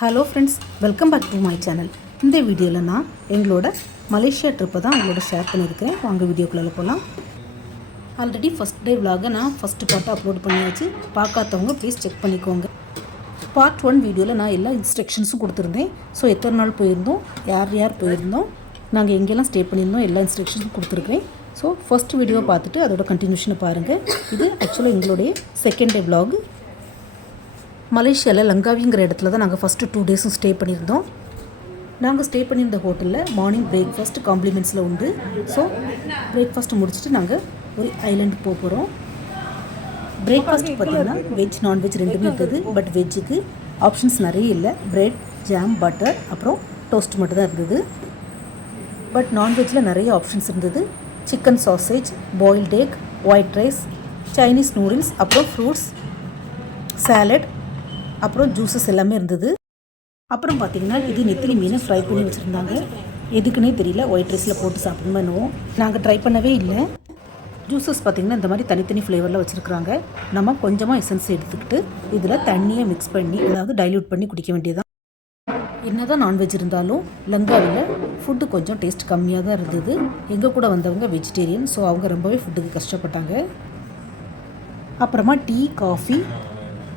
Hello friends, welcome back to my channel. இந்த வீடியோவில் நான் எங்களோட மலேசியா ட்ரிப்பை தான் உங்களோட ஷேர் பண்ணியிருக்கேன். வாங்க வீடியோக்குள்ளே போகலாம். ஆல்ரெடி ஃபஸ்ட் டே விலாகை நான் ஃபஸ்ட்டு பார்ட்டு அப்லோட் பண்ணியாச்சு. பார்க்காதவங்க ப்ளீஸ் செக் பண்ணிக்கோங்க. பார்ட் 1 வீடியோவில் நான் எல்லா இன்ஸ்ட்ரக்ஷன்ஸும் கொடுத்துருந்தேன். ஸோ எத்தனை நாள் போயிருந்தோம், யார் போயிருந்தோம், நாங்கள் எங்கெல்லாம் ஸ்டே பண்ணியிருந்தோம், எல்லா இன்ஸ்ட்ரக்ஷன்ஸும் கொடுத்துருக்கேன். ஸோ ஃபஸ்ட் வீடியோவை பார்த்துட்டு அதோட கண்டினியூஷனை பாருங்கள். இது ஆக்சுவலாக எங்களுடைய செகண்ட் டே விலாக். மலேசியாவில் லங்காவிங்கிற இடத்துல தான் நாங்கள் ஃபஸ்ட்டு 2 டேஸும் ஸ்டே பண்ணியிருந்தோம். நாங்கள் ஸ்டே பண்ணியிருந்த ஹோட்டலில் மார்னிங் பிரேக்ஃபாஸ்ட் காம்ப்ளிமெண்ட்ஸில் உண்டு. ஸோ பிரேக்ஃபாஸ்ட்டு முடிச்சுட்டு நாங்கள் ஒரு ஐலாண்டுக்கு போக போகிறோம். பிரேக்ஃபாஸ்ட்டு பார்த்திங்கன்னா வெஜ் நான்வெஜ் ரெண்டுமே இருக்குது. பட் வெஜ்ஜுக்கு ஆப்ஷன்ஸ் நிறைய இல்லை. பிரெட், ஜாம், பட்டர், அப்புறம் டோஸ்ட் மட்டும் தான் இருந்தது. பட் நான்வெஜ்ஜில் நிறைய ஆப்ஷன்ஸ் இருந்தது. Chicken sausage, boiled egg, white rice, Chinese noodles, அப்புறம் ஃப்ரூட்ஸ், சாலட், அப்புறம் ஜூஸஸ் எல்லாமே இருந்தது. அப்புறம் பார்த்திங்கன்னா இது நெத்திலி மீனை ஃப்ரை பண்ணி வச்சுருந்தாங்க. எதுக்குன்னே தெரியல, ஒயிட் ரைஸில் போட்டு சாப்பிடணுமா என்னவோ, நாங்கள் ட்ரை பண்ணவே இல்லை. ஜூஸஸ் பார்த்திங்கன்னா இந்த மாதிரி தனித்தனி ஃப்ளேவரில் வச்சுருக்குறாங்க. நம்ம கொஞ்சமாக எசன்ஸ் எடுத்துக்கிட்டு இதில் தண்ணியை மிக்ஸ் பண்ணி, அதாவது டைல்யூட் பண்ணி குடிக்க வேண்டியதான். என்ன தான் நான்வெஜ் இருந்தாலும் லங்காவில் ஃபுட்டு கொஞ்சம் டேஸ்ட் கம்மியாக தான் இருந்தது. எங்கள் கூட வந்தவங்க வெஜிடேரியன், ஸோ அவங்க ரொம்பவே ஃபுட்டுக்கு கஷ்டப்பட்டாங்க. அப்புறமா tea, coffee,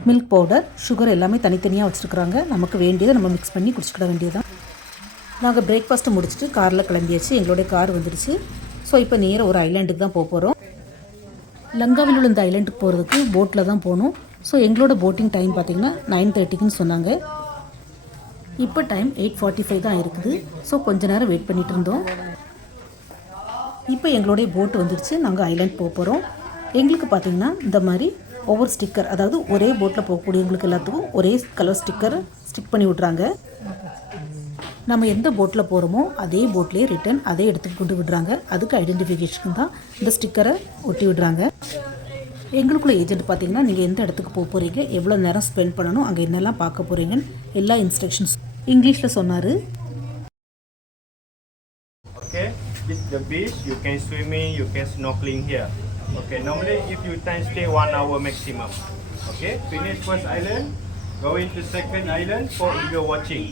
milk powder, sugar எல்லாமே தனித்தனியாக வச்சுருக்குறாங்க. நமக்கு வேண்டியதை நம்ம மிக்ஸ் பண்ணி குடிச்சிக்கிட வேண்டியதான். நாங்கள் பிரேக்ஃபாஸ்ட்டு முடிச்சுட்டு காரில் கிளம்பியாச்சு. எங்களுடைய கார் வந்துடுச்சு. ஸோ இப்போ நேராக ஒரு ஐலாண்டுக்கு தான் போக போகிறோம். லங்காவில் உள்ள இந்த ஐலாண்டுக்கு போகிறதுக்கு போட்டில் தான் போகணும். ஸோ எங்களோட போட்டிங் டைம் பார்த்திங்கன்னா 9:30க்குன்னு சொன்னாங்க. இப்போ டைம் 8:45 தான் இருக்குது. ஸோ கொஞ்ச நேரம் வெயிட் பண்ணிகிட்டு இருந்தோம். இப்போ எங்களுடைய போட்டு வந்துடுச்சு. நாங்கள் ஐலாண்ட் போக போகிறோம். எங்களுக்கு பார்த்திங்கன்னா இந்த மாதிரி ஒவ்வொரு ஸ்டிக்கர், அதாவது ஒரே போட்டில் போகக்கூடியவங்களுக்கு எல்லாத்துக்கும் ஒரே கலர் ஸ்டிக்கர் ஸ்டிக் பண்ணி விட்றாங்க. நம்ம எந்த போட்டில் போகிறோமோ அதே போட்லேயே ரிட்டன் அதே இடத்துக்கு கொண்டு விடுறாங்க. அதுக்கு ஐடென்டிஃபிகேஷன் தான் இந்த ஸ்டிக்கரை ஒட்டி விடுறாங்க. எங்களுக்குள்ள ஏஜென்ட் பார்த்திங்கன்னா நீங்கள் எந்த இடத்துக்கு போக போகிறீங்க, எவ்வளோ நேரம் ஸ்பெண்ட் பண்ணணும், அங்கே என்னெல்லாம் பார்க்க போகிறீங்கன்னு எல்லா இன்ஸ்ட்ரக்ஷன்ஸ் இங்கிலீஷில் சொன்னார். Okay, this is the beach. You can swimming, you can snorkeling here. Okay, normally if you time stay 1 hour maximum. Okay, finish first island, go into second island for eagle watching.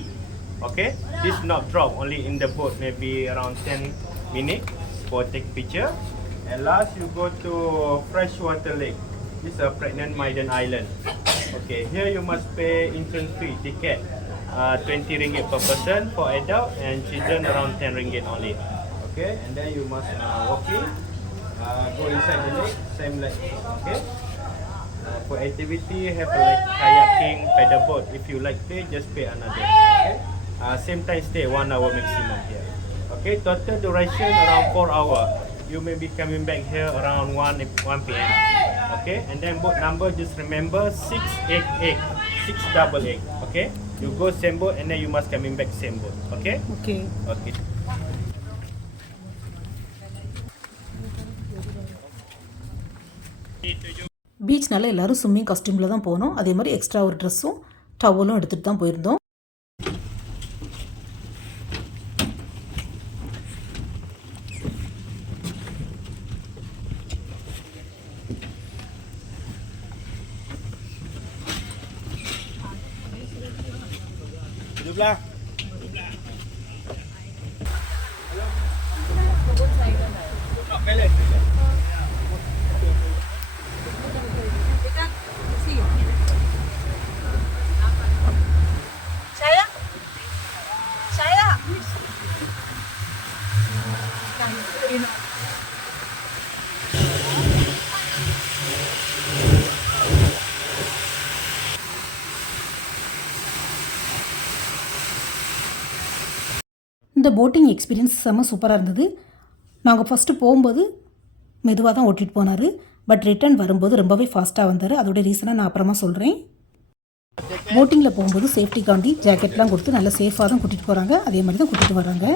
Okay, this not drop, only in the boat, maybe around 10 minutes for take picture. And last you go to freshwater lake. This is a pregnant maiden island. Okay, here you must pay entrance fee ticket, 20 ringgit per person for adult, and children around 10 ringgit only. Okay, and then you must walk in. Go inside the lake, same like okay. For activity, have like kayaking, paddle boat. If you like pay, just pay another. Okay. Same time stay 1 hour maximum here. Okay. Total duration around 4 hours. You may be coming back here around 1 p.m. Okay. And then boat number, just remember 688, 688. Okay. You go same boat and then you must coming back same boat. Okay. Okay. Okay. பீச்னால எல்லோரும் swimming காஸ்டியூமில் தான் போனோம். அதே மாதிரி extra ஒரு ட்ரெஸ்ஸும் டவலும் எடுத்துகிட்டு தான் போயிருந்தோம். இந்த போட்டிங் எக்ஸ்பீரியன்ஸ் செம்ம சூப்பராக இருந்தது. நாங்கள் ஃபஸ்ட்டு போகும்போது மெதுவாக தான் ஓட்டிகிட்டு போனார். பட் ரிட்டர்ன் வரும்போது ரொம்பவே ஃபாஸ்ட்டாக வந்தார். அதோட ரீசனை நான் அப்புறமா சொல்கிறேன். போட்டிங்கில் போகும்போது சேஃப்டிக்காண்டி ஜாக்கெட்லாம் கொடுத்து நல்லா சேஃபாக தான் கூட்டிகிட்டு போகிறாங்க. அதே மாதிரி தான் கூட்டிகிட்டு வராங்க.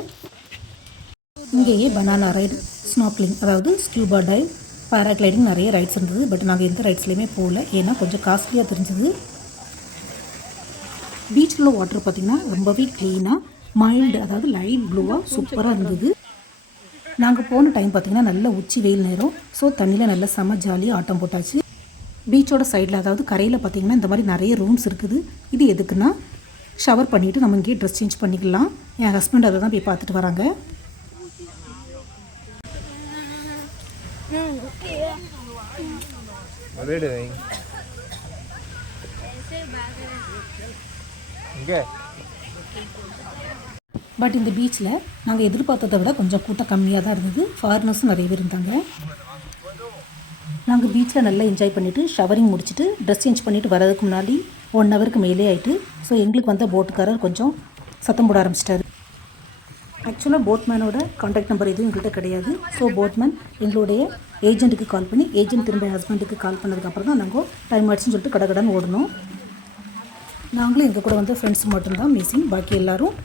இங்கேயே பனானா ரைடு, ஸ்னார்க்லிங், அதாவது ஸ்கியூபா டைவ், பேராகிளைடிங் நிறைய ரைட்ஸ் இருந்தது. பட் நாங்கள் எந்த ரைட்ஸ்லையுமே போகல, ஏன்னா கொஞ்சம் காஸ்ட்லியாக தெரிஞ்சது. பீச்சில் உள்ள வாட்டர் பார்த்திங்கன்னா ரொம்பவே க்ளீனாக மைல்டு, அதாவது லைட் ப்ளூவாக சூப்பராக இருந்தது. நாங்கள் போன டைம் பார்த்திங்கன்னா நல்ல உச்சி வெயில் நேரம். ஸோ தண்ணியில் நல்லா செம்ம ஜாலியாக ஆட்டம் போட்டாச்சு. பீச்சோட சைடில், அதாவது கரையில் பார்த்திங்கன்னா இந்த மாதிரி நிறைய ரூம்ஸ் இருக்குது. இது எதுக்குன்னா ஷவர் பண்ணிவிட்டு நம்ம இங்கேயே ட்ரெஸ் சேஞ்ச் பண்ணிக்கலாம். என் ஹஸ்பண்ட் அதை தான் போய் பார்த்துட்டு வராங்க. What are you doing? Okay. But இந்த பீச்சில் நாங்கள் எதிர்பார்த்ததை விட கொஞ்சம் கூட்டம் கம்மியாக தான் இருந்தது. ஃபாரினர்ஸும் நிறைய பேர் இருந்தாங்க. நாங்கள் பீச்சில் நல்லா என்ஜாய் பண்ணிவிட்டு ஷவரிங் முடிச்சுட்டு ட்ரெஸ் சேஞ்ச் பண்ணிவிட்டு வரதுக்கு முன்னாடி 1 ஹவருக்கு மேலே ஆகிட்டு. ஸோ எங்களுக்கு வந்த போட்டுக்காரர் கொஞ்சம் சத்தம் போட ஆரம்பிச்சிட்டாரு. ஆக்சுவலாக போட்மேனோட கான்டாக்ட் நம்பர் எதுவும் எங்கள்கிட்ட கிடையாது. ஸோ போட்மேன் எங்களுடைய ஏஜென்ட்டுக்கு கால் பண்ணி, ஏஜென்ட் திரும்ப ஹஸ்பண்டுக்கு கால் பண்ணதுக்கப்புறம் தான் நாங்கள் டைம் ஆகிடுச்சுன்னு சொல்லிட்டு கடகடன்னு ஓடணும். நாங்களும் எங்கள் கூட வந்து ஃப்ரெண்ட்ஸ் மட்டும்தான் மிஸ்ஸிங். பாக்கி எல்லோரும்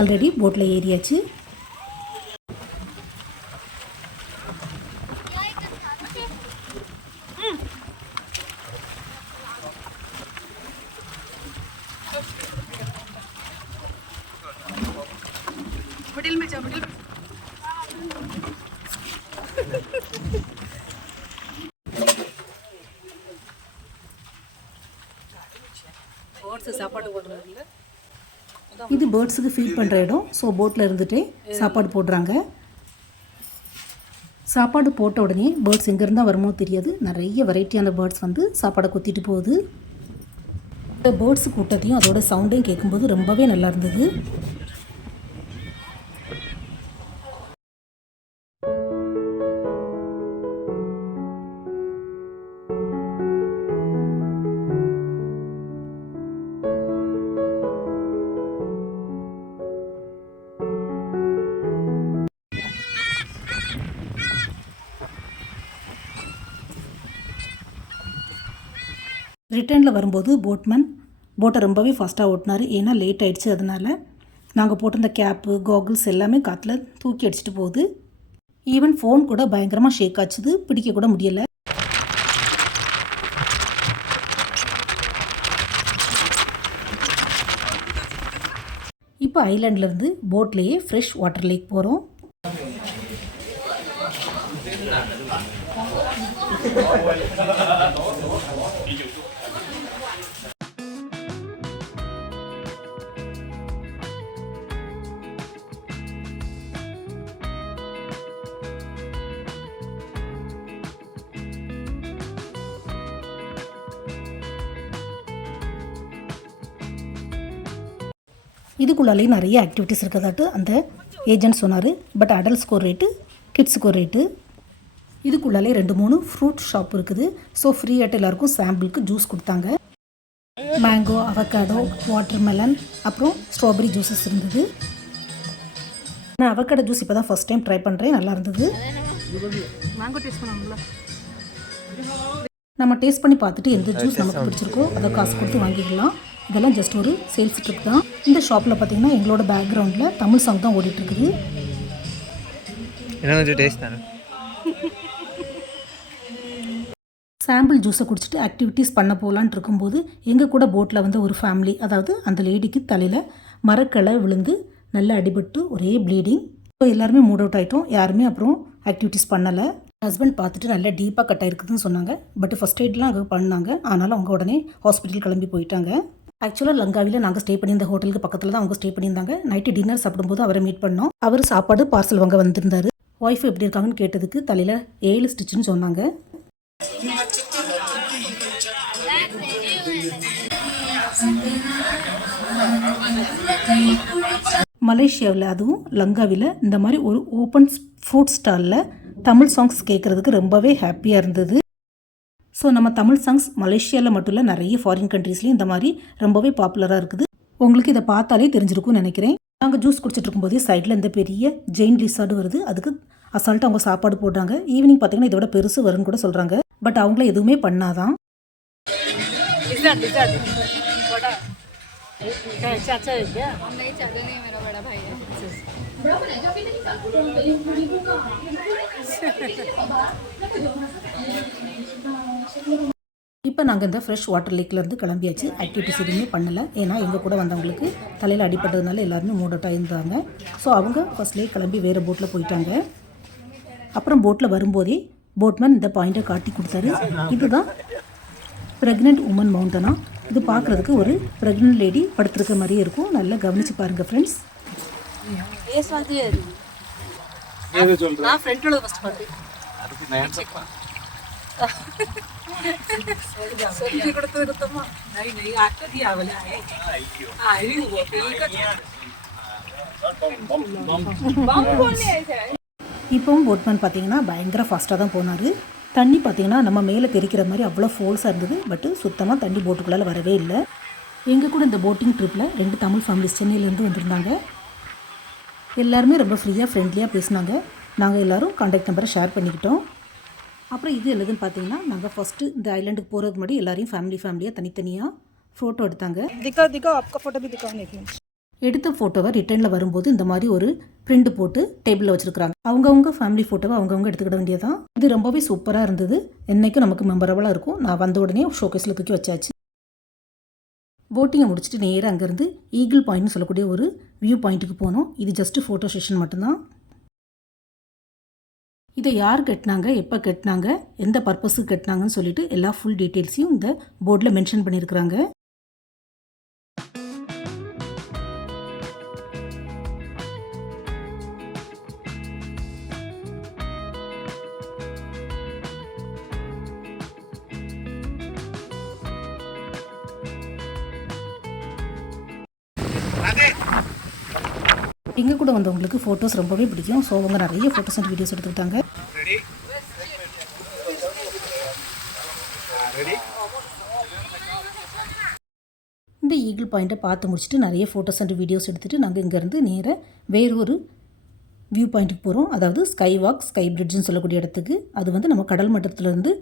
ஆல்ரெடி போட்டில் ஏறியாச்சு. இது பேர்ட்ஸுக்கு ஃபீட் பண்ணுற இடம். ஸோ போட்டில் இருந்துகிட்டே சாப்பாடு போடுறாங்க. சாப்பாடு போட்ட உடனே பேர்ட்ஸ் எங்கேருந்தா வருமோ தெரியாது, நிறைய வெரைட்டியான பேர்ட்ஸ் வந்து சாப்பாடை கொத்திட்டு போகுது. இந்த பேர்ட்ஸ் கூட்டத்தையும் அதோட சவுண்டையும் கேட்கும்போது ரொம்பவே நல்லா இருந்தது. ரிட்டர்னில் வரும்போது போட்மேன் போட்டை ரொம்பவே ஃபாஸ்ட்டாக ஓட்டினார். ஏன்னா லேட் ஆகிடுச்சு. அதனால் நாங்கள் போட்டிருந்த கேப்பு, காகுல்ஸ் எல்லாமே காற்றுல தூக்கி அடிச்சிட்டு போகுது. ஈவன் ஃபோன் கூட பயங்கரமாக ஷேக் ஆச்சுது, பிடிக்க கூட முடியலை. இப்போ ஐலாண்ட்லேருந்து போட்லேயே ஃப்ரெஷ் வாட்டர் லேக் போகிறோம். இதுக்குள்ளாலே நிறைய ஆக்டிவிட்டீஸ் இருக்கிறதாட்டு அந்த ஏஜென்ட் சொன்னார். பட் அடல்ட்ஸ்க்கு ஒரு ரேட்டு, கிட்ஸுக்கு ஒரு ரேட்டு. இதுக்குள்ளாலே 2-3 ஃப்ரூட் ஷாப் இருக்குது. ஸோ ஃப்ரீயாட்டு எல்லாருக்கும் சாம்பிளுக்கு ஜூஸ் கொடுத்தாங்க. மேங்கோ, அவக்காடோ, வாட்டர்மெலன், அப்புறம் ஸ்ட்ராபெரி ஜூஸஸ் இருந்தது. நான் அவக்காடோ ஜூஸ் இப்போ தான் ஃபஸ்ட் டைம் ட்ரை பண்ணுறேன். நல்லா இருந்தது. நம்ம டேஸ்ட் பண்ணி பார்த்துட்டு எந்த ஜூஸ் நமக்கு பிடிச்சிருக்கோ அதை காசு கொடுத்து வாங்கிக்கலாம். இதெல்லாம் ஜஸ்ட் ஒரு சேல்ஸ் ட்ரிப் தான். இந்த ஷாப்பில் பார்த்தீங்கன்னா எங்களோட பேக்ரவுண்டில் தமிழ் சாங் தான் ஓடிட்டுருக்குது. சாம்பிள் ஜூஸை குடிச்சிட்டு ஆக்டிவிட்டீஸ் பண்ண போகலான் இருக்கும்போது எங்கள் கூட போட்டில் வந்து ஒரு ஃபேமிலி, அதாவது அந்த லேடிக்கு தலையில் மரக்கிளை விழுந்து நல்லா அடிபட்டு ஒரே ப்ளீடிங். ஸோ எல்லாருமே மூட் அவுட் ஆகிட்டோம். யாருமே அப்புறம் ஆக்டிவிட்டீஸ் பண்ணலை. ஹஸ்பண்ட் பார்த்துட்டு நல்லா டீப்பாக கட் ஆகிருக்குதுன்னு சொன்னாங்க. பட் ஃபஸ்ட் எய்ட்லாம் அங்கே பண்ணாங்க. ஆனாலும் அவங்க உடனே ஹாஸ்பிட்டல் கிளம்பி போயிட்டாங்க. ஆக்சுவலாக லங்காவியில் நாங்கள் ஸ்டே பண்ணியிருந்த ஹோட்டலுக்கு பக்கத்தில் தான் அவங்க ஸ்டே பண்ணியிருந்தாங்க. நைட்டு டின்னர் சாப்பிடும்போது அவரை மீட் பண்ணோம். அவர் சாப்பாடு பார்சல் வாங்க வந்திருந்தார். ஒய்ஃப் எப்படி இருக்காங்கன்னு கேட்டதுக்கு தலையில் 7 ஸ்டிச்சுன்னு சொன்னாங்க. மலேசியாவில், அதுவும் லங்காவில் இந்த மாதிரி ஒரு ஓப்பன் ஃப்ரூட் ஸ்டாலில் தமிழ் சாங்ஸ் கேட்குறதுக்கு ரொம்பவே ஹாப்பியாக இருந்தது. ஸோ நம்ம தமிழ் சாங்ஸ் மலேசியாவில் மட்டும் இல்லை, நிறைய ஃபாரின் கண்ட்ரீஸ்லேயும் இந்த மாதிரி ரொம்பவே பாப்புலராக இருக்குது. உங்களுக்கு இதை பார்த்தாலே தெரிஞ்சிருக்கும்னு நினைக்கிறேன். நாங்கள் ஜூஸ் குடிச்சிட்டு இருக்கும்போதே சைடில் இந்த பெரிய ஜெயின் ரிசார்ட் வருது. அதுக்கு அசால்ட்டாக அவங்க சாப்பாடு போடுறாங்க. ஈவினிங் பார்த்தீங்கன்னா இதோட பெருசு வரும்னு கூட சொல்கிறாங்க. பட் அவங்கள எதுவுமே பண்ணாதான். இப்போ நாங்கள் இந்த ஃப்ரெஷ் வாட்டர் லேக்லேருந்து கிளம்பியாச்சு. ஆக்டிவிட்டிஸ் எதுவுமே பண்ணலை. ஏன்னா எங்கள் கூட வந்தவங்களுக்கு தலையில் அடிப்பட்டதுனால எல்லாருமே மூட் அவுட்டாக இருந்தாங்க. ஸோ அவங்க ஃபர்ஸ்ட்லேயே கிளம்பி வேறு போட்டில் போயிட்டாங்க. அப்புறம் போட்டில் வரும்போதே போட்மேன் இந்த பாயிண்ட்டை காட்டி கொடுத்தாரு. இதுதான் ப்ரெக்னென்ட் உமன் மவுண்டனா. இது பார்க்குறதுக்கு ஒரு ப்ரெக்னென்ட் லேடி படுத்துருக்க மாதிரியே இருக்கும். நல்லா கவனித்து பாருங்கள் ஃப்ரெண்ட்ஸ். இப்போவும் போட்மேன் பார்த்தீங்கன்னா பயங்கர ஃபாஸ்ட்டாக தான் போனார். தண்ணி பார்த்தீங்கன்னா நம்ம மேலே தெரிக்கிற மாதிரி அவ்வளோ ஃபோர்ஸாக இருந்தது. பட்டு சுத்தமாக தண்ணி போட்டுக்குள்ளால் வரவே இல்லை. எங்கள் கூட இந்த போட்டிங் ட்ரிப்பில் 2 தமிழ் ஃபேமிலிஸ் சென்னையிலேருந்து வந்திருந்தாங்க. எல்லாருமே ரொம்ப ஃப்ரீயாக ஃப்ரெண்ட்லியாக பேசினாங்க. நாங்கள் எல்லோரும் கான்டாக்ட் நம்பரை ஷேர் பண்ணிக்கிட்டோம். அப்புறம் இது எதுன்னு பார்த்தீங்கன்னா நாங்கள் ஃபஸ்ட்டு இந்த ஐலாண்டுக்கு போகிறதுக்கு முன்னாடி எல்லாரையும் ஃபேமிலியாக தனித்தனியாக ஃபோட்டோ எடுத்தாங்க. எடுத்த ஃபோட்டோவை ரிட்டர்னில் வரும்போது இந்த மாதிரி ஒரு பிரிண்ட் போட்டு டேபிளில் வச்சுருக்குறாங்க. அவங்கவுங்க ஃபேமிலி ஃபோட்டோவை அவங்கவுங்க எடுத்துக்கிட வேண்டியதான். இது ரொம்பவே சூப்பராக இருந்தது. என்றைக்கும் நமக்கு மெமரபுளாக இருக்கும். நான் வந்த உடனே ஷோகேஸில் தூக்கி வச்சாச்சு. போட்டிங்கை முடிச்சுட்டு நேராக அங்கேருந்து ஈகிள் பாயிண்ட்னு சொல்லக்கூடிய ஒரு வியூ பாயிண்ட்டுக்கு போனோம். இது ஜஸ்ட்டு ஃபோட்டோ செஷன் மட்டும்தான். இதை யார் கட்டினாங்க, எப்போ கட்டினாங்க, எந்த பர்பஸுக்கு கட்டினாங்கன்னு சொல்லிட்டு எல்லா ஃபுல் டீட்டெயில்ஸையும் இந்த போர்டில் மென்ஷன் பண்ணியிருக்கிறாங்க. எங்கள் கூட வந்தவங்களுக்கு ஃபோட்டோஸ் ரொம்பவே பிடிக்கும். ஸோ அவங்க நிறைய ஃபோட்டோஸ் அண்ட் வீடியோஸ் எடுத்துக்கிட்டாங்க. இந்த ஈகிள் பாயிண்ட்டை பார்த்து முடிச்சுட்டு நிறைய ஃபோட்டோஸ் அண்ட் வீடியோஸ் எடுத்துகிட்டு நாங்கள் இங்கேருந்து நேராக வேறொரு வியூ பாயிண்ட்டுக்கு போகிறோம். அதாவது ஸ்கை வாக், ஸ்கை பிரிட்ஜுன்னு சொல்லக்கூடிய இடத்துக்கு. அது வந்து நம்ம கடல் மட்டத்துலேருந்து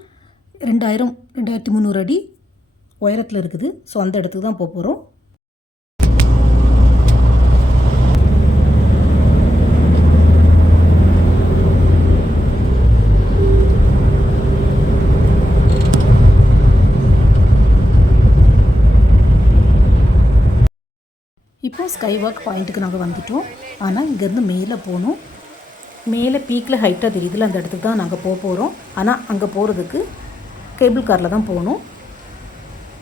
2300 அடி உயரத்தில் இருக்குது. ஸோ அந்த இடத்துக்கு தான் போக போகிறோம். இப்போ ஸ்கை வாக் பாயிண்ட்டுக்கு நாங்கள் வந்துட்டோம். ஆனால் இங்கேருந்து மேலே போகணும். மேலே பீக்கில் ஹைட்டாக தெரியுதுல, அந்த இடத்துக்கு தான் நாங்கள் போக போகிறோம். ஆனால் அங்கே போகிறதுக்கு கேபிள் காரில் தான் போகணும்.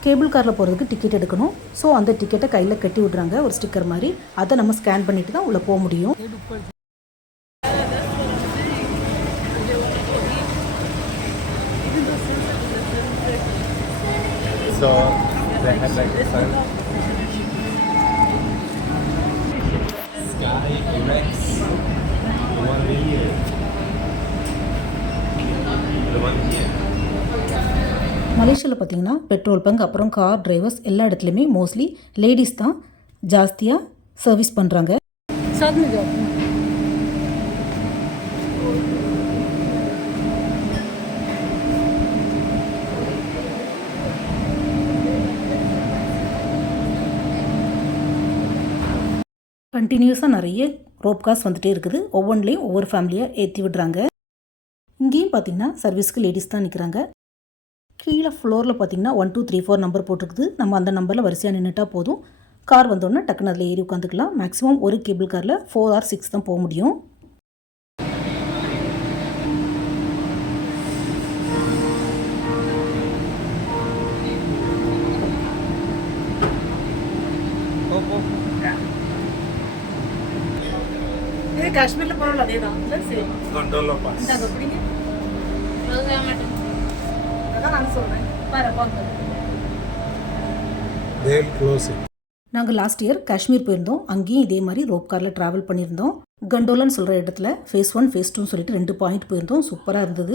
கேபிள் காரில் போகிறதுக்கு டிக்கெட் எடுக்கணும். ஸோ அந்த டிக்கெட்டை கையில் கட்டி விட்றாங்க, ஒரு ஸ்டிக்கர் மாதிரி. அதை நம்ம ஸ்கேன் பண்ணிவிட்டு தான் உள்ளே போக முடியும். So they had like sun. Sky Rex. The one here. The one here. மலேசியாவில் பார்த்திங்கன்னா பெட்ரோல் பங்க், அப்புறம் கார் டிரைவர்ஸ் எல்லா இடத்துலையுமே மோஸ்ட்லி லேடிஸ் தான் ஜாஸ்தியாக சர்வீஸ் பண்ணுறாங்க. கண்டினியூஸாக நிறைய ரோப் கார்ஸ் வந்துகிட்டே இருக்குது. ஒவ்வொன்றிலையும் ஒவ்வொரு ஃபேமிலியாக ஏற்றி விடுறாங்க. இங்கேயும் பார்த்திங்கன்னா சர்வீஸ்க்கு லேடிஸ் தான் நிற்கிறாங்க. கீழே ஃப்ளோரில் பார்த்திங்கன்னா 1 2 3 4 நம்பர் போட்டிருக்குது. நம்ம அந்த நம்பரில் வரிசையாக நின்றுட்டா போதும். கார் வந்தோடனே டக்குன்னு அதில் ஏறி உட்காந்துக்கலாம். மேக்ஸிமம் ஒரு கேபிள் காரில் 4 or 6 தான் போக முடியும். காஷ்மீரில் போகிறோம்ல அதே தான். Gondola pass. அதான் நான் சொல்கிறேன். நாங்கள் லாஸ்ட் இயர் காஷ்மீர் போயிருந்தோம். அங்கேயும் இதே மாதிரி ரோப் காரில் ட்ராவல் பண்ணியிருந்தோம். கண்டோலான்னு சொல்கிற இடத்துல ஃபேஸ் 1 ஃபேஸ் 2 சொல்லிட்டு 2 பாயிண்ட் போயிருந்தோம். சூப்பராக இருந்தது.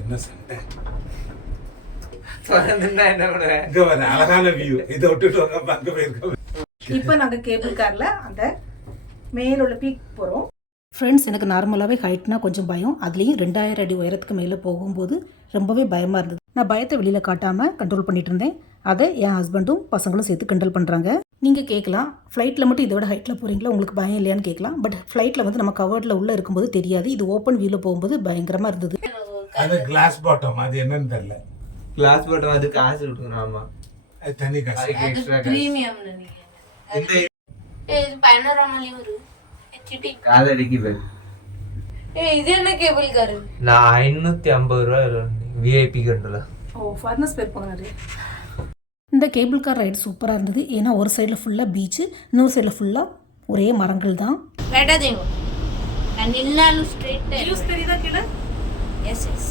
என்ன சண்டை அழகான வியூ. இதை விட்டுட்டு அங்கே போயிருக்கோம். இப்போ நாங்கள் கேபிள் காரில் அந்த மேலுள்ள பீக் போகிறோம். ஃப்ரெண்ட்ஸ், எனக்கு நார்மலாகவே ஹைட்னா கொஞ்சம் பயம். அதுலேயும் 2000 அடி உயரத்துக்கு மேலே போகும்போது ரொம்பவே பயமாக இருந்தது. நான் பயத்தை வெளியில் காட்டாமல் கண்ட்ரோல் பண்ணிட்டு இருந்தேன். அதை என் ஹஸ்பண்டும் பசங்களும் சேர்த்து கண்ட்ரோல் பண்ணுறாங்க. நீங்கள் கேட்கலாம், ஃப்ளைட்டில் மட்டும் இதோட ஹைட்டில் போகிறீங்களா, உங்களுக்கு பயம் இல்லையான்னு கேட்கலாம். பட் ஃப்ளைட்டில் வந்து நம்ம கவர்டில் உள்ளே இருக்கும்போது தெரியாது. இது ஓப்பன் வியூவில் போகும்போது பயங்கரமாக இருந்தது. அது கிளாஸ் பாட்டம், அது என்னன்னு தெரியல. கிளாஸ் பாட்டம் அது காசு கொடுக்கணும். ஆமாம், தனி காசு எக்ஸ்ட்ரா பிரீமியம் இந்த இது 11 ஒரு ஹெச்டி காதடிக்குது. இது என்ன கேபிள் காரு நான் 550 ரூபா விஐபி கண்டல. ஓ ஃபாரினர்ஸ் பேர் போனாரு. இந்த கேபிள் கார் ரைடு சூப்பராக இருந்தது. ஏன்னா ஒரு சைடில் ஃபுல்லாக பீச்சு, இன்னொரு சைடில் ஃபுல்லாக ஒரே மரங்கள் தான். ரைட்டா தேங்க நான் நின்னாலும் ஸ்ட்ரைட்டா யூஸ் தெரியுதா கீழே? எஸ் எஸ்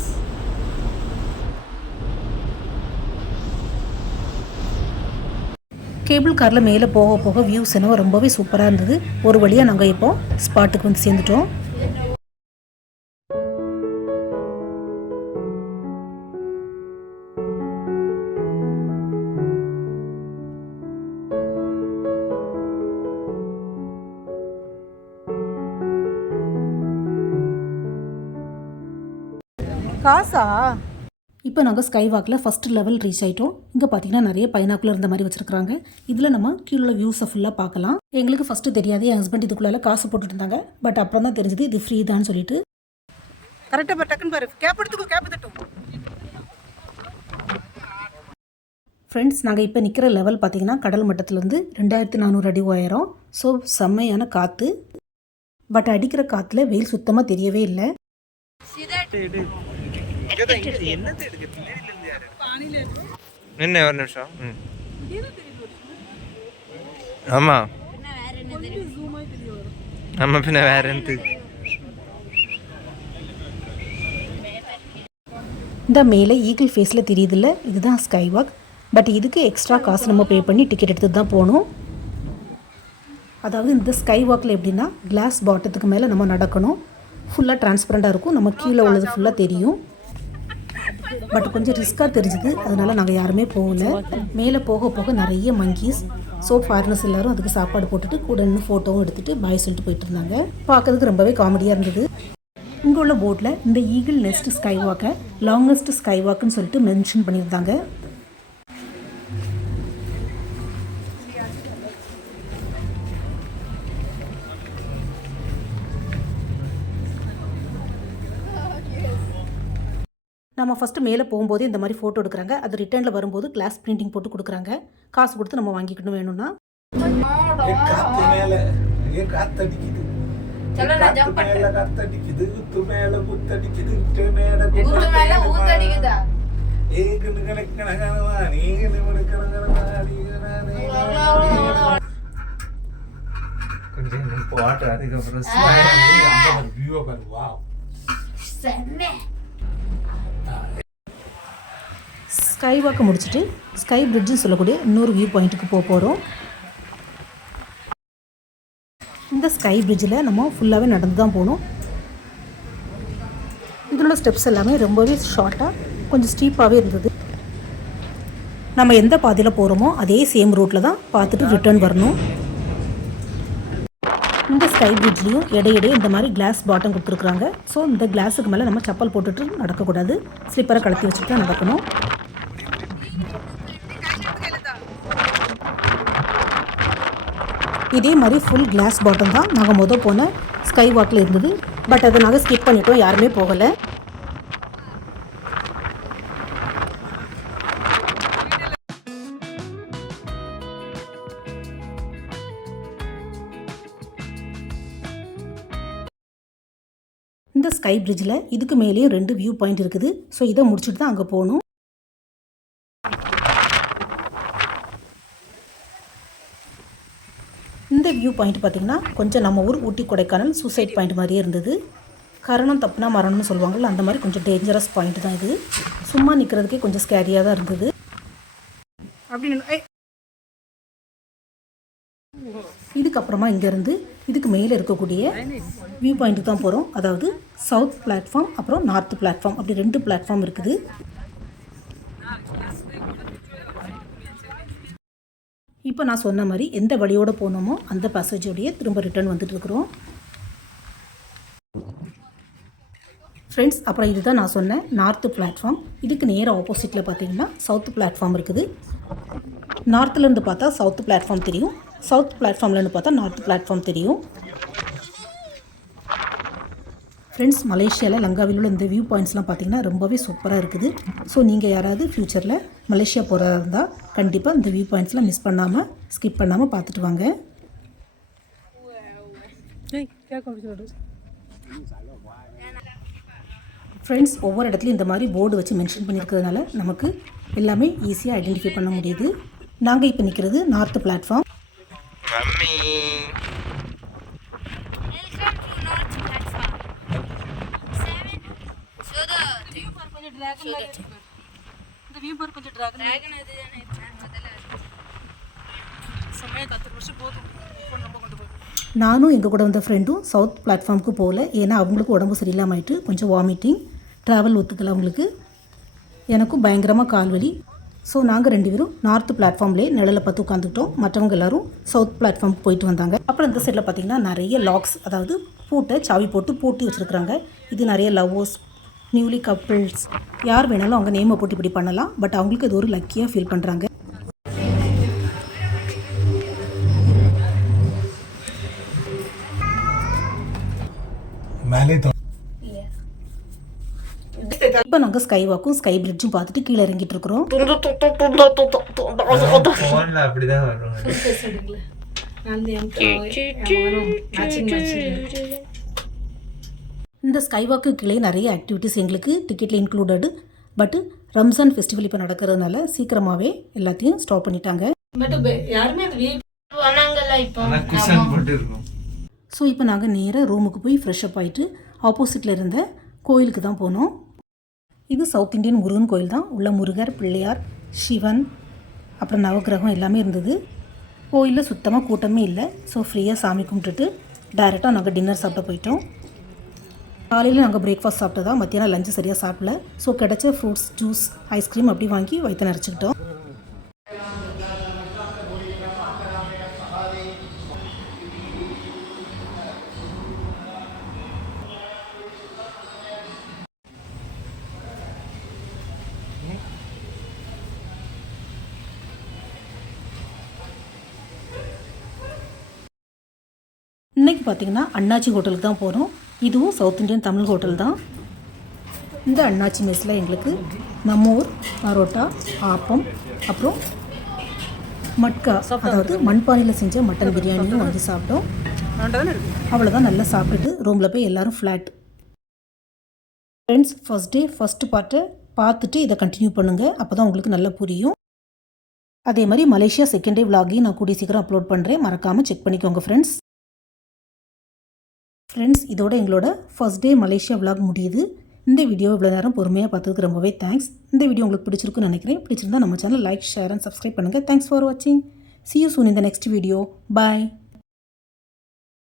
கேபிள் காரில் மேலே போக போக வியூஸ் என்னவோ ரொம்பவே சூப்பராக இருந்தது. ஒரு வழியாக நாங்கள் இப்போ ஸ்பாட்டுக்கு வந்து சேர்ந்துட்டோம். காசா? இப்போ நாங்கள் ஸ்கை வாக்கில் ஃபஸ்ட் லெவல் ரீச் ஆகிட்டோம். இங்கே பார்த்தீங்கன்னா நிறைய பைனாக்குலர் இருந்த மாதிரி வச்சுருக்காங்க. இதில் நம்ம கீழே வியூஸை ஃபுல்லாக பார்க்கலாம். எங்களுக்கு ஃபஸ்ட்டு தெரியாது, என் ஹஸ்பண்ட் இதுக்குள்ளே காசு போட்டுட்டு இருந்தாங்க. பட் அப்புறம் தான் தெரிஞ்சது இது ஃப்ரீ தான் சொல்லிட்டு. கரெக்டாக டக்குன்னு பாரு, கேப் எடுத்துக்கோ, கேப் எடுத்துட்டோம். ஃப்ரெண்ட்ஸ், நாங்கள் இப்போ நிற்கிற லெவல் பார்த்தீங்கன்னா கடல் மட்டத்துலேருந்து 2400 அடி உயரம். ஸோ செம்மையான காற்று. பட் அடிக்கிற காற்றுல வெயில் சுத்தமாக தெரியவே இல்லை. என்ன ஒரு நிமிஷம். ஆமா ஆமா பின்ன வேற என்ன. இந்த மேலே ஈகிள் ஃபேஸில் தெரியுதில்ல, இதுதான் ஸ்கை வாக். பட் இதுக்கு எக்ஸ்ட்ரா காசு நம்ம பே பண்ணி டிக்கெட் எடுத்து தான் போகணும். அதாவது இந்த ஸ்கை வாக்கில் எப்படின்னா கிளாஸ் பாட்டத்துக்கு மேலே நம்ம நடக்கணும். ஃபுல்லாக டிரான்ஸ்பரண்ட்டாக இருக்கும், நம்ம கீழே உள்ளது ஃபுல்லாக தெரியும். பட் கொஞ்சம் ரிஸ்க்காக தெரிஞ்சுது, அதனால் நாங்கள் யாருமே போகல. மேலே போக போக நிறைய மங்கீஸ். ஸோ ஃபாரினர்ஸ் எல்லோரும் அதுக்கு சாப்பாடு போட்டுட்டு கூட நின்று ஃபோட்டோவும் எடுத்துகிட்டு பாய் சொல்லிட்டு போயிட்டு இருந்தாங்க. பார்க்கறதுக்கு ரொம்பவே காமெடியாக இருந்தது. இங்கே உள்ள போட்டில் இந்த ஈகிள் நெஸ்ட் ஸ்கை வாக்கை லாங்கஸ்ட் ஸ்கை வாக்குன்னு சொல்லிட்டு மென்ஷன் பண்ணியிருந்தாங்க. நம்ம ஃபஸ்ட்டு மேலே போகும்போதே இந்த மாதிரி ஃபோட்டோ எடுக்கிறாங்க. அது ரிட்டர்னில் வரும்போது கிளாஸ் பிரிண்டிங் போட்டு கொடுக்குறாங்க. காசு கொடுத்து நம்ம வாங்கிக்கணும் வேணும்னா. காத்து மேல காத்தடிக்குது, காத்தடிக்குது, குத்து மேல குத்தடிக்குது, மேல ஊத்தடிக்குதா கொஞ்சம் போட்டு அதுக்கப்புறம் ஸ்கை வாக்கை முடிச்சுட்டு ஸ்கை பிரிட்ஜுன்னு சொல்லக்கூடிய இன்னொரு வியூ பாயிண்ட்டுக்கு போக போகிறோம். இந்த ஸ்கை பிரிட்ஜில் நம்ம ஃபுல்லாகவே நடந்து தான் போகணும். இதனோட ஸ்டெப்ஸ் எல்லாமே ரொம்பவே ஷார்ட்டாக கொஞ்சம் ஸ்டீப்பாகவே இருந்தது. நம்ம எந்த பாதையில் போகிறோமோ அதே சேம் ரூட்டில் தான் பார்த்துட்டு ரிட்டர்ன் வரணும். இந்த ஸ்கை பிரிட்ஜ்லேயும் இடையிடையே இந்த மாதிரி கிளாஸ் பாட்டம் கொடுத்துருக்குறாங்க. ஸோ இந்த கிளாஸுக்கு மேலே நம்ம செப்பல் போட்டுட்டு நடக்கக்கூடாது, ஸ்லிப்பரை கலத்தி வச்சுட்டு தான் நடக்கணும். இதே மாதிரி ஃபுல் கிளாஸ் பாட்டம் தான் நாங்கள் போன ஸ்கை வாக்கில் இருந்தது. பட் அதை நாங்கள் ஸ்கிப் பண்ணிட்டோம், யாருமே போகலை. இந்த ஸ்கை பிரிட்ஜில் இதுக்கு மேலேயும் 2 வியூ பாயிண்ட் இருக்குது. ஸோ இதை முடிச்சுட்டு தான் அங்கே போகணும். இந்த வியூ பாயிண்ட் பார்த்திங்கன்னா கொஞ்சம் நம்ம ஊர் ஊட்டி கொடைக்கானல் சூசைட் பாயிண்ட் மாதிரியே இருந்தது. கரணம் தப்புனா மரணம்னு சொல்லுவாங்கள்ல, அந்த மாதிரி கொஞ்சம் டேஞ்சரஸ் பாயிண்ட் தான் இது. சும்மா நிற்கிறதுக்கே கொஞ்சம் ஸ்கேரியாக தான் இருந்தது. இதுக்கப்புறமா இங்கேருந்து இதுக்கு மேலே இருக்கக்கூடிய வியூ பாயிண்ட்டுக்கு தான் போகிறோம். அதாவது சவுத் பிளாட்ஃபார்ம் அப்புறம் நார்த் பிளாட்ஃபார்ம், அப்படி 2 பிளாட்ஃபார்ம் இருக்குது. இப்போ நான் சொன்ன மாதிரி எந்த வழியோடு போனோமோ அந்த பேசேஜோடையே திரும்ப ரிட்டர்ன் வந்துட்டு இருக்கிறோம். ஃப்ரெண்ட்ஸ், அப்புறம் இதுதான் நான் சொன்னேன் நார்த்து பிளாட்ஃபார்ம். இதுக்கு நேராக ஆப்போசிட்டில் பார்த்தீங்கன்னா சவுத் பிளாட்ஃபார்ம் இருக்குது. நார்த்துலேருந்து பார்த்தா சவுத் பிளாட்ஃபார்ம் தெரியும், சவுத் பிளாட்ஃபார்ம்லேருந்து பார்த்தா நார்த் பிளாட்ஃபார்ம் தெரியும். ஃப்ரெண்ட்ஸ், மலேசியாவில் லங்காவில் உள்ள இந்த வியூ பாயிண்ட்ஸ்லாம் பார்த்திங்கன்னா ரொம்பவே சூப்பராக இருக்குது. ஸோ நீங்கள் யாராவது ஃப்யூச்சரில் மலேசியா போகிறதா இருந்தால் கண்டிப்பாக இந்த வியூ பாயிண்ட்ஸ்லாம் மிஸ் பண்ணாமல் ஸ்கிப் பண்ணாமல் பார்த்துட்டு வாங்க. ஃப்ரெண்ட்ஸ், ஒவ்வொரு இடத்துலையும் இந்த மாதிரி போர்டு வச்சு மென்ஷன் பண்ணியிருக்கிறதுனால நமக்கு எல்லாமே ஈஸியாக ஐடென்டிஃபை பண்ண முடியுது. நாங்கள் இப்போ நிற்கிறது north platform. Welcome to north platform 7 சோதா இந்த வியூ பார் கொஞ்சம் டிராகன் டிராகன் அதுதானே முதல்ல சமயம் 10 வருஷம் போதும். நம்ம கொண்டு போய் நானும் எங்கள் கூட வந்த ஃப்ரெண்டும் சவுத் பிளாட்ஃபார்முக்கு போகல. ஏன்னா அவங்களுக்கு உடம்பு சரியில்லாமல் ஆயிட்டு கொஞ்சம் வாமிட்டிங், ட்ராவல் ஒத்துக்கல அவங்களுக்கு. எனக்கும் பயங்கரமாக கால்வலி. ஸோ நாங்கள் 2 பேரும் நார்த் பிளாட்ஃபார்ம்லேயே நிழலில் பார்த்து உட்காந்துக்கிட்டோம். மற்றவங்க எல்லோரும் சவுத் பிளாட்ஃபார்முக்கு போயிட்டு வந்தாங்க. அப்புறம் இந்த சைடில் பார்த்திங்கன்னா நிறைய லாக்ஸ், அதாவது பூட்டை சாவி போட்டு பூட்டி வச்சுருக்குறாங்க. இது நிறைய லவ்வர்ஸ், நியூலி கப்பிள்ஸ் யார் வேணாலும் அவங்க நேமை போட்டு இப்படி பண்ணலாம். பட் அவங்களுக்கு இது ஒரு லக்கியாக ஃபீல் பண்ணுறாங்க. மேலே இப்போ நாங்கள் ஸ்கை வாக்கும் ஸ்கை பிரிட்ஜும் பார்த்துட்டு கீழே இறங்கிட்டு இருக்கிறோம். ஃபோன்ல அப்படிதான் வரும். இந்த ஸ்கை வாக்கு கீழே நிறைய ஆக்டிவிட்டீஸ் எங்களுக்கு டிக்கெட்டில் இன்க்ளூடடு. பட் ரம்ஜான் ஃபெஸ்டிவல் இப்போ நடக்கிறதுனால சீக்கிரமாகவே எல்லாத்தையும் ஸ்டாப் பண்ணிட்டாங்க. வனாங்கல இப்போ ஆனா குஷன் போட்டு இருக்கும். ஸோ இப்போ நாங்கள் நேராக ரூமுக்கு போய் ஃப்ரெஷ்அப் ஆகிட்டு ஆப்போசிட்டில் இருந்த கோயிலுக்கு தான் போனோம். இது சவுத் இந்தியன் முருகன் கோயில் தான். உள்ள முருகர், பிள்ளையார், சிவன், அப்புறம் நவகிரகம் எல்லாமே இருந்தது. கோயிலில் சுத்தமாக கூட்டமே இல்லை. ஸோ ஃப்ரீயாக சாமி கும்பிட்டுட்டு டைரெக்டாக நாங்கள் டின்னர் சாப்பிட போயிட்டோம். காலையில் நாங்கள் பிரேக்ஃபாஸ்ட் சாப்பிட்டதா, மத்தியானம் லஞ்சு சரியாக சாப்பிடல. ஸோ கிடைச்ச ஃப்ரூட்ஸ், ஜூஸ், ஐஸ்கிரீம் அப்படி வாங்கி வயிற்று நிறச்சிக்கிட்டோம். இன்றைக்கி பார்த்திங்கன்னா அண்ணாச்சி ஹோட்டலுக்கு தான் போகிறோம். இதுவும் சவுத் இந்தியன் தமிழ் ஹோட்டல் தான். இந்த அண்ணாச்சி மெஸ்ஸில் எங்களுக்கு நம்ம ஊர் பரோட்டா, ஆப்பம், அப்புறம் மட்கா, அதாவது மண்பானையில் செஞ்ச மட்டன் பிரியாணியும் வாங்கி சாப்பிட்டோம். அவ்வளோதான். நல்லா சாப்பிட்டுட்டு ரூமில் போய் எல்லோரும் flat. Friends, first day first பார்ட்டை பார்த்துட்டு இதை கண்டினியூ பண்ணுங்கள். அப்போ தான் உங்களுக்கு நல்லா புரியும். அதே மாதிரி மலேசியா செகண்ட் டே விலாகையும் நான் கூடிய சீக்கிரம் அப்லோட் பண்ணுறேன். மறக்காமல் செக் பண்ணிக்கோங்க ஃப்ரெண்ட்ஸ். இதோட எங்களோட ஃபர்ஸ்ட் டே மலேசியா விலாக் முடியுது. இந்த வீடியோ இவ்வளோ நேரம் பொறுமையாக பார்த்ததுக்கு ரொம்பவே தேங்க்ஸ். இந்த வீடியோ உங்களுக்கு பிடிச்சிருக்குன்னு நினைக்கிறேன். பிடிச்சிருந்தா நம்ம channel like, share and subscribe பண்ணுங்கள். தேங்க்ஸ் ஃபார் வாட்சிங். See you soon in the next video. Bye.